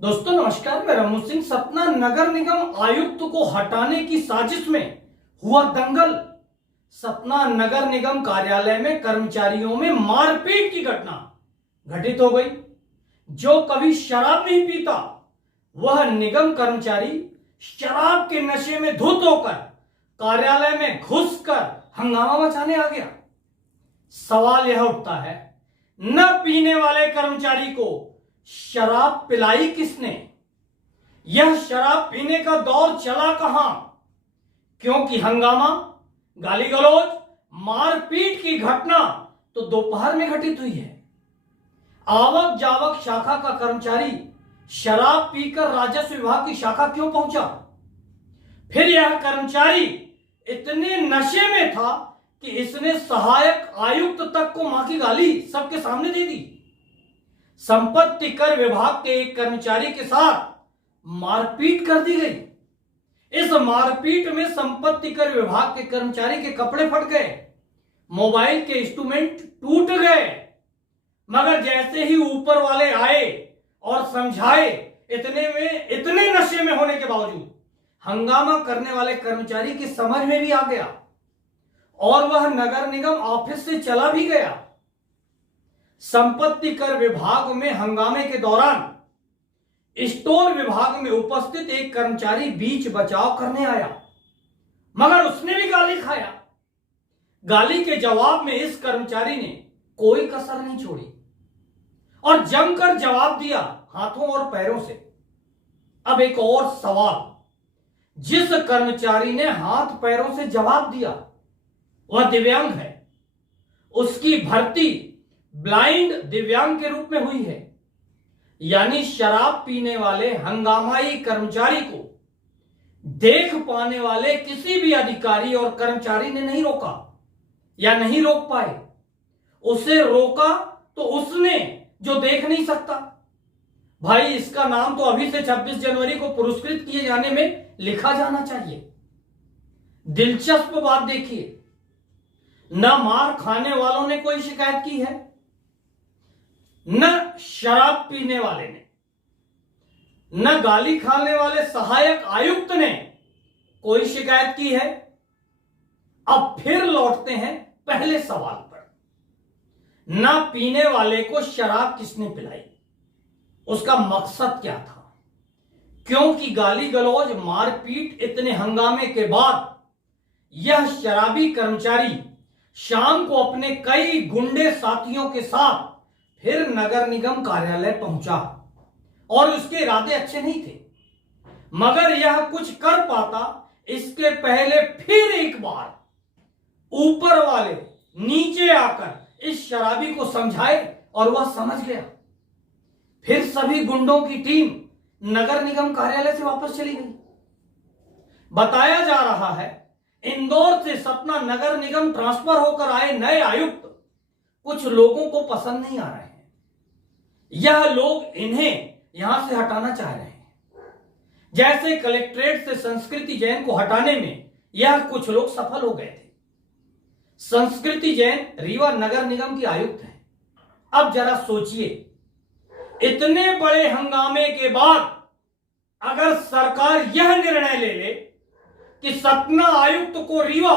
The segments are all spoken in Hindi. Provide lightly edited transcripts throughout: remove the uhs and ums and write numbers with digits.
दोस्तों नमस्कार, मैं रमू सिंह। सतना नगर निगम आयुक्त को हटाने की साजिश में हुआ दंगल। सतना नगर निगम कार्यालय में कर्मचारियों में मारपीट की घटना घटित हो गई। जो कभी शराब नहीं पीता वह निगम कर्मचारी शराब के नशे में धुत होकर कार्यालय में घुसकर हंगामा मचाने आ गया। सवाल यह उठता है, न पीने वाले कर्मचारी को शराब पिलाई किसने? यह शराब पीने का दौर चला कहां? क्योंकि हंगामा, गाली गलौज, मारपीट की घटना तो दोपहर में घटित हुई है। आवक जावक शाखा का कर्मचारी शराब पीकर राजस्व विभाग की शाखा क्यों पहुंचा? फिर यह कर्मचारी इतने नशे में था कि इसने सहायक आयुक्त तक को मां की गाली सबके सामने दे दी। संपत्ति कर विभाग के एक कर्मचारी के साथ मारपीट कर दी गई। इस मारपीट में संपत्ति कर विभाग के कर्मचारी के कपड़े फट गए, मोबाइल के इंस्ट्रूमेंट टूट गए। मगर जैसे ही ऊपर वाले आए और समझाए, इतने नशे में होने के बावजूद हंगामा करने वाले कर्मचारी की समझ में भी आ गया और वह नगर निगम ऑफिस से चला भी गया। संपत्ति कर विभाग में हंगामे के दौरान स्टोर विभाग में उपस्थित एक कर्मचारी बीच बचाव करने आया, मगर उसने भी गाली खाया। गाली के जवाब में इस कर्मचारी ने कोई कसर नहीं छोड़ी और जमकर जवाब दिया हाथों और पैरों से। अब एक और सवाल, जिस कर्मचारी ने हाथ पैरों से जवाब दिया वह दिव्यांग है। उसकी भर्ती ब्लाइंड दिव्यांग के रूप में हुई है, यानी शराब पीने वाले हंगामाई कर्मचारी को देख पाने वाले किसी भी अधिकारी और कर्मचारी ने नहीं रोका या नहीं रोक पाए। उसे रोका तो उसने जो देख नहीं सकता। भाई, इसका नाम तो अभी से 26 जनवरी को पुरस्कृत किए जाने में लिखा जाना चाहिए। दिलचस्प बात देखिए, न मार खाने वालों ने कोई शिकायत की है, न शराब पीने वाले ने, न गाली खाने वाले सहायक आयुक्त ने कोई शिकायत की है। अब फिर लौटते हैं पहले सवाल पर, न पीने वाले को शराब किसने पिलाई? उसका मकसद क्या था? क्योंकि गाली गलौज, मारपीट, इतने हंगामे के बाद यह शराबी कर्मचारी शाम को अपने कई गुंडे साथियों के साथ फिर नगर निगम कार्यालय पहुंचा और उसके इरादे अच्छे नहीं थे, मगर यह कुछ कर पाता इसके पहले फिर एक बार ऊपर वाले नीचे आकर इस शराबी को समझाए और वह समझ गया। फिर सभी गुंडों की टीम नगर निगम कार्यालय से वापस चली गई। बताया जा रहा है इंदौर से सतना नगर निगम ट्रांसफर होकर आए नए आयुक्त कुछ लोगों को पसंद नहीं आ रहे हैं। यह लोग इन्हें यहां से हटाना चाह रहे हैं। जैसे कलेक्ट्रेट से संस्कृति जैन को हटाने में यह कुछ लोग सफल हो गए थे। संस्कृति जैन रीवा नगर निगम की आयुक्त हैं। अब जरा सोचिए, इतने बड़े हंगामे के बाद अगर सरकार यह निर्णय ले ले कि सतना आयुक्त को रीवा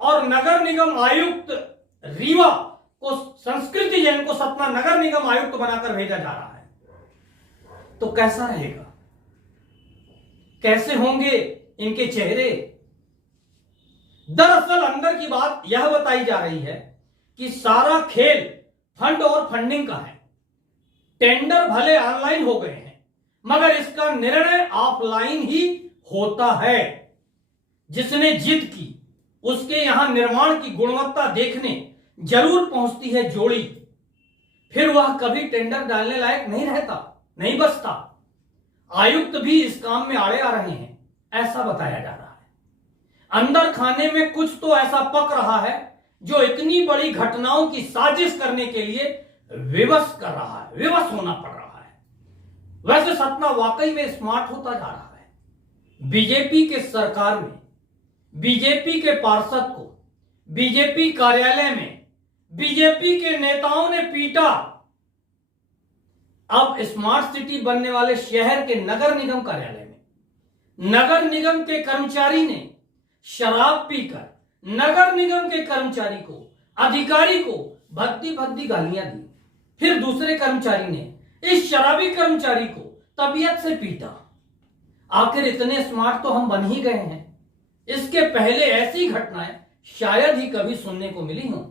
और नगर निगम आयुक्त रीवा को, संस्कृति जैन को सतना नगर निगम आयुक्त बनाकर भेजा जा रहा है, तो कैसा रहेगा? कैसे होंगे इनके चेहरे? दरअसल अंदर की बात यह बताई जा रही है कि सारा खेल फंड और फंडिंग का है। टेंडर भले ऑनलाइन हो गए हैं, मगर इसका निर्णय ऑफलाइन ही होता है। जिसने जिद की उसके यहां निर्माण की गुणवत्ता देखने जरूर पहुंचती है जोड़ी, फिर वह कभी टेंडर डालने लायक नहीं रहता, नहीं बचता। आयुक्त भी इस काम में आड़े आ रहे हैं, ऐसा बताया जा रहा है। अंदर खाने में कुछ तो ऐसा पक रहा है जो इतनी बड़ी घटनाओं की साजिश करने के लिए विवश कर रहा है, विवश होना पड़ रहा है। वैसे सतना वाकई में स्मार्ट होता जा रहा है। बीजेपी के सरकार में बीजेपी के पार्षद को बीजेपी कार्यालय में बीजेपी के नेताओं ने पीटा, अब स्मार्ट सिटी बनने वाले शहर के नगर निगम कार्यालय में नगर निगम के कर्मचारी ने शराब पीकर नगर निगम के कर्मचारी को, अधिकारी को भद्दी भद्दी गालियां दी। फिर दूसरे कर्मचारी ने इस शराबी कर्मचारी को तबीयत से पीटा। आखिर इतने स्मार्ट तो हम बन ही गए हैं। इसके पहले ऐसी घटनाएं शायद ही कभी सुनने को मिली हों।